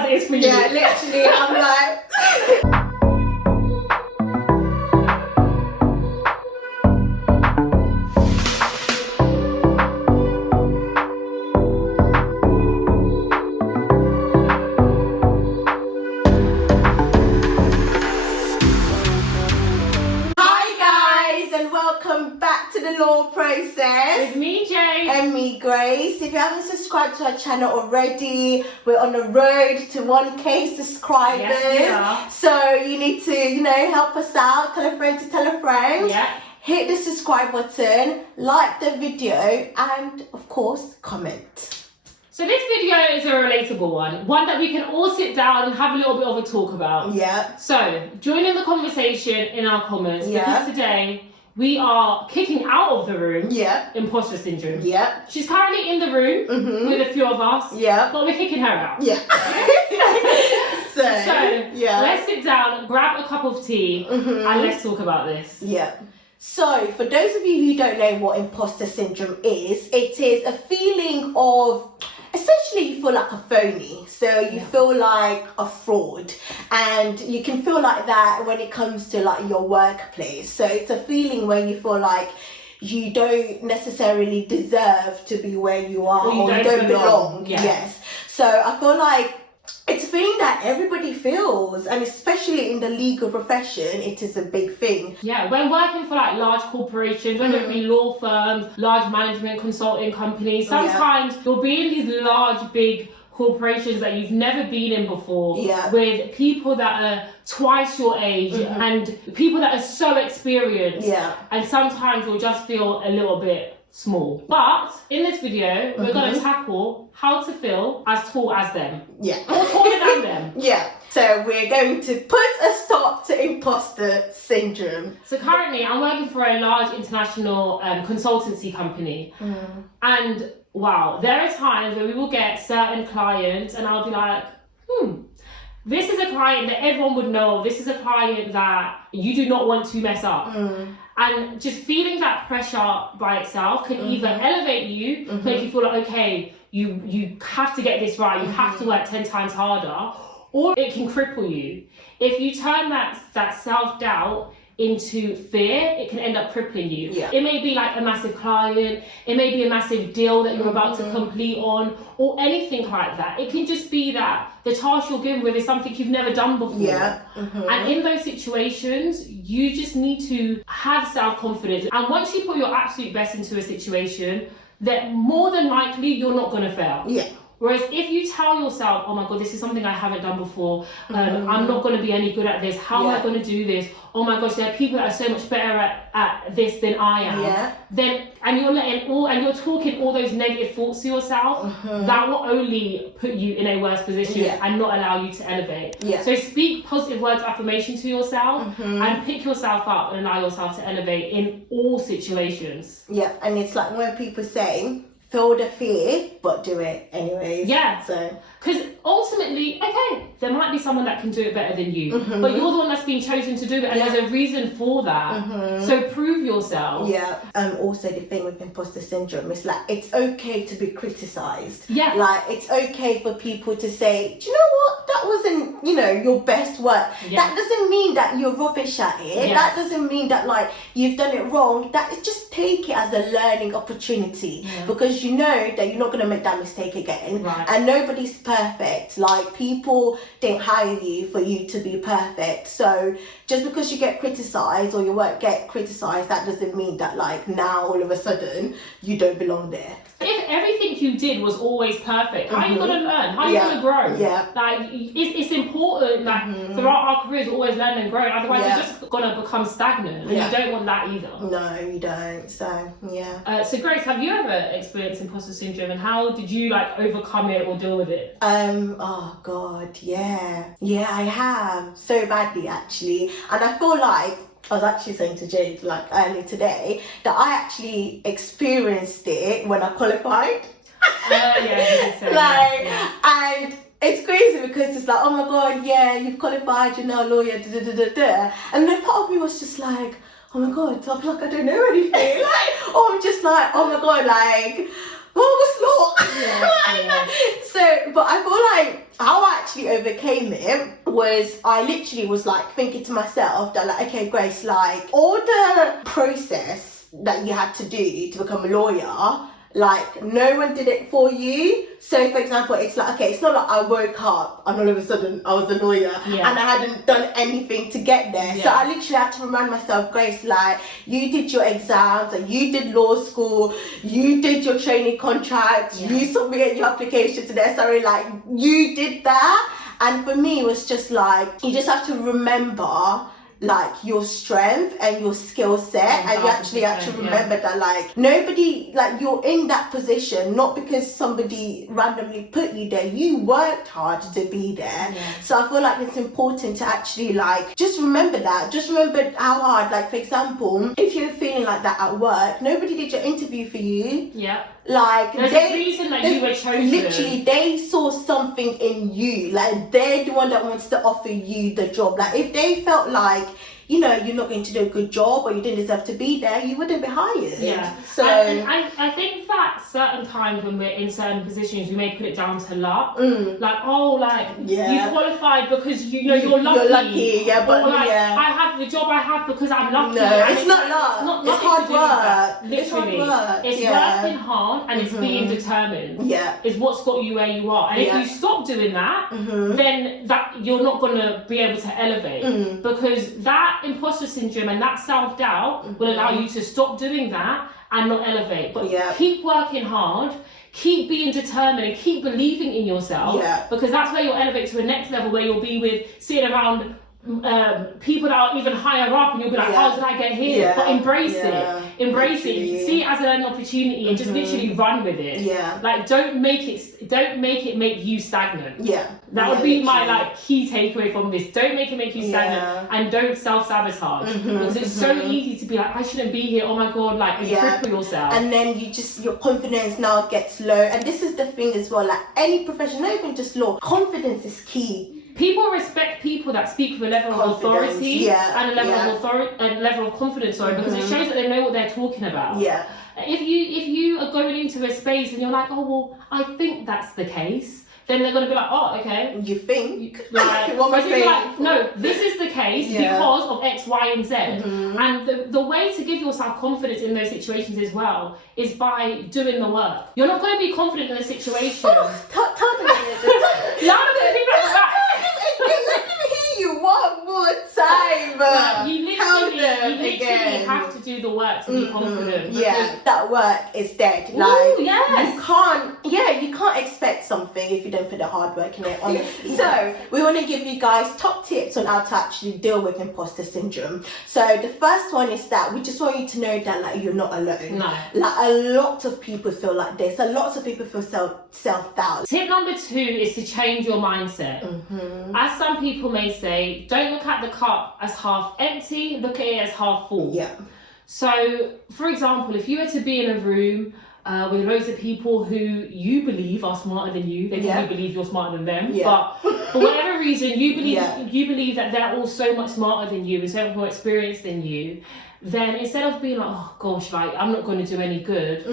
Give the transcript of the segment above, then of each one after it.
as it is for you. Yeah, literally, I'm like... Welcome back to the Law Process with me, Jay, and me, Grace. If you haven't subscribed to our channel already, we're on the road to 1K subscribers. Yes, so you need to, help us out. Tell a friend to tell a friend. Yeah. Hit the subscribe button, like the video, and of course, comment. So this video is a relatable one that we can all sit down and have a little bit of a talk about. Yeah. So join in the conversation in our comments because today we are kicking out of the room. Yeah. Imposter syndrome. Yeah. She's currently in the room with a few of us. Yeah. But we're kicking her out. Yeah. so let's sit down, grab a cup of tea, and let's talk about this. Yeah. So, for those of you who don't know what imposter syndrome is, it is a feeling of, essentially you feel like a phony. So you feel like a fraud, and you can feel like that when it comes to like your workplace. So it's a feeling when you feel like you don't necessarily deserve to be where you are, or you don't belong. Yes. So I feel like it's a feeling that everybody feels, and especially in the legal profession, it is a big thing. Yeah, when working for like large corporations, whether it be law firms, large management consulting companies, sometimes you'll be in these large, big corporations that you've never been in before, with people that are twice your age and people that are so experienced, and sometimes you'll just feel a little bit small. But in this video, we're going to tackle how to feel as tall as them. Yeah. Or taller than them. Yeah. So we're going to put a stop to imposter syndrome. So currently I'm working for a large international consultancy company. And wow, there are times where we will get certain clients and I'll be like, this is a client that everyone would know. This is a client that you do not want to mess up. And just feeling that pressure by itself can either elevate you, make you feel like, okay, you have to get this right, you have to work 10 times harder, or it can cripple you. If you turn that self-doubt into fear, it can end up crippling you. It may be like a massive client, it may be a massive deal that you're about to complete on, or anything like that. It can just be that the task you're given with is something you've never done before. And in those situations, you just need to have self-confidence. And once you put your absolute best into a situation, that more than likely you're not going to fail. Whereas if you tell yourself, oh my God, this is something I haven't done before, I'm not going to be any good at this, how am I going to do this? Oh my gosh, there are people that are so much better at this than I am. Then, and you're talking all those negative thoughts to yourself, that will only put you in a worse position and not allow you to elevate. So speak positive words of affirmation to yourself and pick yourself up and allow yourself to elevate in all situations. And it's like when people say, feel the fear, but do it anyways. So, because ultimately, okay, there might be someone that can do it better than you, but you're the one that's been chosen to do it, and there's a reason for that. So prove yourself. Also the thing with imposter syndrome is like, it's okay to be criticized. Like, it's okay for people to say, do you know what, that wasn't, your best work. That doesn't mean that you're rubbish at it. That doesn't mean that like you've done it wrong. That is, just take it as a learning opportunity, because you know that you're not going to make that mistake again. And nobody's perfect. Like, people didn't hire you for you to be perfect. So just because you get criticized or your work get criticized, that doesn't mean that like now all of a sudden you don't belong there. If everything you did was always perfect, how are you going to learn? How are you going to grow? Like, it's important that throughout our careers we always learn and grow. Otherwise, you're just going to become stagnant, and you don't want that either. No, you don't. So so Grace, have you ever experienced imposter syndrome, and how did you like overcome it or deal with it? Oh God, I have, so badly actually, and I feel like I was actually saying to Jade like earlier today that I actually experienced it when I qualified. And it's crazy because it's like, oh my God, you've qualified, you're now a lawyer, and then part of me was just like, oh my God, I feel like I don't know anything. Or I'm just like, oh my God, like, what was law? So, but I feel like how I actually overcame it was I literally was like thinking to myself that like, okay, Grace, like all the process that you had to do to become a lawyer, like no one did it for you. So for example, it's like, okay, it's not like I woke up and all of a sudden I was a lawyer and I hadn't done anything to get there. So I literally had to remind myself, Grace, like you did your exams and you did law school, you did your training contract, you submitted your application to the SRA, like you did that. And for me, it was just like, you just have to remember like your strength and your skill set, and you actually have to remember that like nobody, like you're in that position not because somebody randomly put you there, you worked hard to be there. So I feel like it's important to actually like just remember that, just remember how hard, like for example, if you're feeling like that at work, nobody did your interview for you. Like there's a reason that you were chosen. Literally, they saw something in you. Like they're the one that wants to offer you the job. Like if they felt like, you know, you're not going to do a good job or you didn't deserve to be there, you wouldn't be hired. So I think that certain times when we're in certain positions, we may put it down to luck. Like, oh, like you qualified because you know you're lucky. You're lucky, but or like I have the job I have because I'm lucky. No, it's not luck. It's hard work. Literally, it's hard work. It's working hard and it's being determined. Is what's got you where you are. And if you stop doing that, then that you're not gonna be able to elevate because that imposter syndrome and that self-doubt will allow you to stop doing that and not elevate. But keep working hard, keep being determined and keep believing in yourself because that's where you'll elevate to the next level where you'll be with sitting around people that are even higher up and you'll be like, how did I get here? But embrace it, see it as an opportunity and just literally run with it. Like don't make it make you stagnant. That would be my like key takeaway from this. Don't make it make you stagnant and don't self-sabotage because it's so easy to be like, I shouldn't be here, oh my god, like and cripple yourself. And then you just, your confidence now gets low. And this is the thing as well, like any profession, not even just law, confidence is key. People respect people that speak with a level of authority and a level of authority and level of confidence, because it shows that they know what they're talking about. If you are going into a space and you're like, oh well, I think that's the case, then they're going to be like, oh, okay. You think? Like, like, no, this is the case because of X, Y, and Z. And the way to give yourself confidence in those situations as well is by doing the work. You're not going to be confident in a situation. Tell me. Louder than the people at the back. Let me hear you one more time. You literally have to do the work to be confident. That work is dead. Like you can't expect something if you don't put the hard work in it, honestly. So we want to give you guys top tips on how to actually deal with imposter syndrome. So the first one is that we just want you to know that like you're not alone. No. Like a lot of people feel like this. A lot of people feel self-doubt. Tip number 2 is to change your mindset. As some people may say, don't look at the cup as half empty, look at it as half full. So, for example, if you were to be in a room with loads of people who you believe are smarter than you, they probably believe you're smarter than them, but for whatever reason, you believe that they're all so much smarter than you and so much more experienced than you, then instead of being like, oh gosh, like I'm not going to do any good,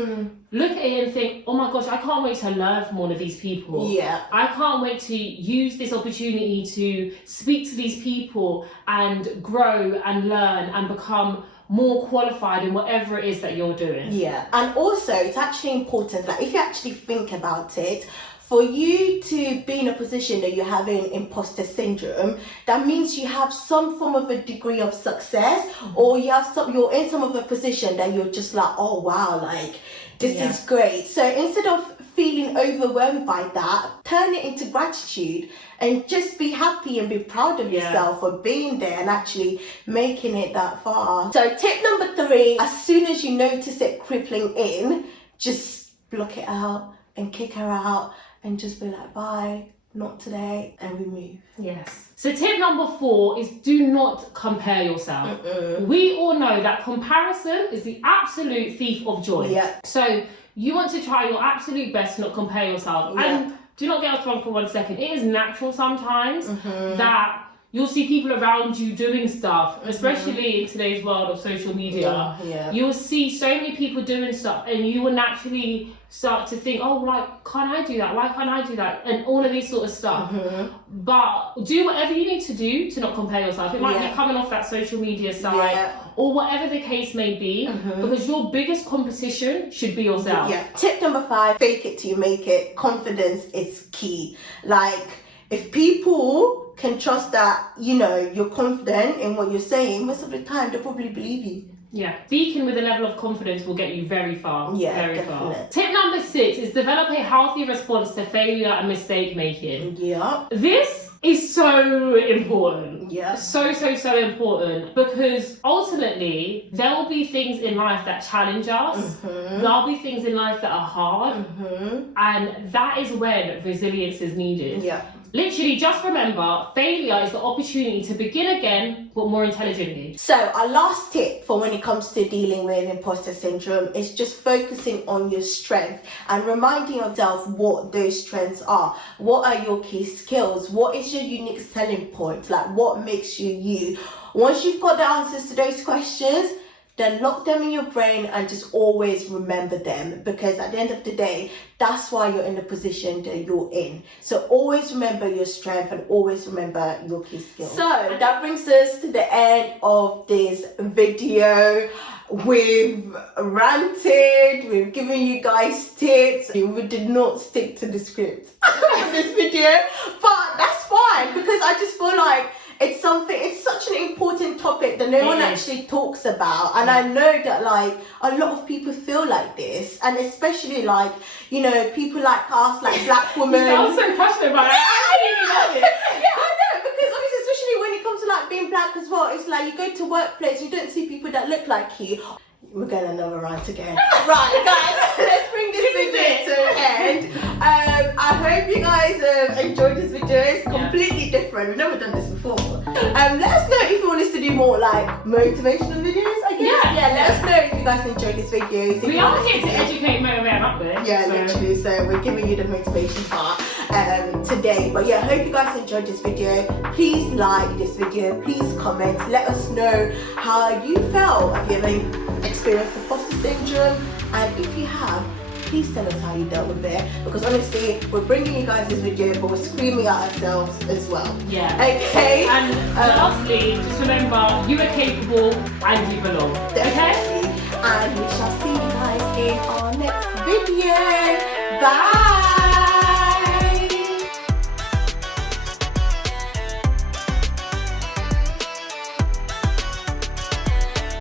look at it and think, oh my gosh, I can't wait to learn from all of these people. I can't wait to use this opportunity to speak to these people and grow and learn and become more qualified in whatever it is that you're doing. And also it's actually important, like if you actually think about it, for you to be in a position that you're having imposter syndrome, that means you have some form of a degree of success, or you're in some of a position that you're just like, oh wow, like this is great. So instead of feeling overwhelmed by that, turn it into gratitude and just be happy and be proud of yourself for being there and actually making it that far. So tip number 3, as soon as you notice it crippling in, just block it out and kick her out and just be like, bye, not today, and we move. So tip number 4 is do not compare yourself. We all know that comparison is the absolute thief of joy. So you want to try your absolute best to not compare yourself. And do not get us wrong for 1 second. It is natural sometimes that you'll see people around you doing stuff, especially in today's world of social media. You'll see so many people doing stuff, and you will naturally start to think, oh, like, can't I do that? Why can't I do that? And all of these sort of stuff. But do whatever you need to do to not compare yourself. It might be coming off that social media side or whatever the case may be, because your biggest competition should be yourself. Tip number 5, fake it till you make it. Confidence is key. Like, if people can trust that, you know, you're confident in what you're saying, most of the time they'll probably believe you. Speaking with a level of confidence will get you very far. Very definitely. far. Tip number 6 is develop a healthy response to failure and mistake making. This is so important. So important, because ultimately there will be things in life that challenge us. There'll be things in life that are hard, and that is when resilience is needed. Literally, just remember, failure is the opportunity to begin again, but more intelligently. So our last tip for when it comes to dealing with imposter syndrome is just focusing on your strength and reminding yourself what those strengths are. What are your key skills? What is your unique selling point? Like, what makes you you? Once you've got the answers to those questions, then lock them in your brain and just always remember them, because at the end of the day, that's why you're in the position that you're in. So always remember your strength and always remember your key skills. So that brings us to the end of this video. We've ranted, we've given you guys tips. We did not stick to the script in this video, but that's fine, because I just feel like it's such an important topic that no one actually talks about. And I know that, like, a lot of people feel like this, and especially, like, you know, people like us, like black women. You sound so passionate about it. I know, because obviously, especially when it comes to, like, being black as well, it's like you go to workplace, you don't see people that look like you. We're going another rant again. Right, guys, let's bring this video to an end. I hope you guys enjoyed this video. It's completely different. We've never done this before. Let us know if you want us to do more, like, motivational videos, I guess. Let us know if you guys enjoyed this video. We are here to educate, motivate, and uplift. Literally. So we're giving you the motivation part today. But I hope you guys enjoyed this video. Please like this video. Please comment. Let us know how you felt. Have you ever experienced imposter syndrome? And if you have, please tell us how you dealt with it, because honestly, we're bringing you guys this video, but we're screaming at ourselves as well. Okay. And lastly, just remember, you are capable and you belong. Definitely. Okay. And we shall see you guys in our next video. Bye.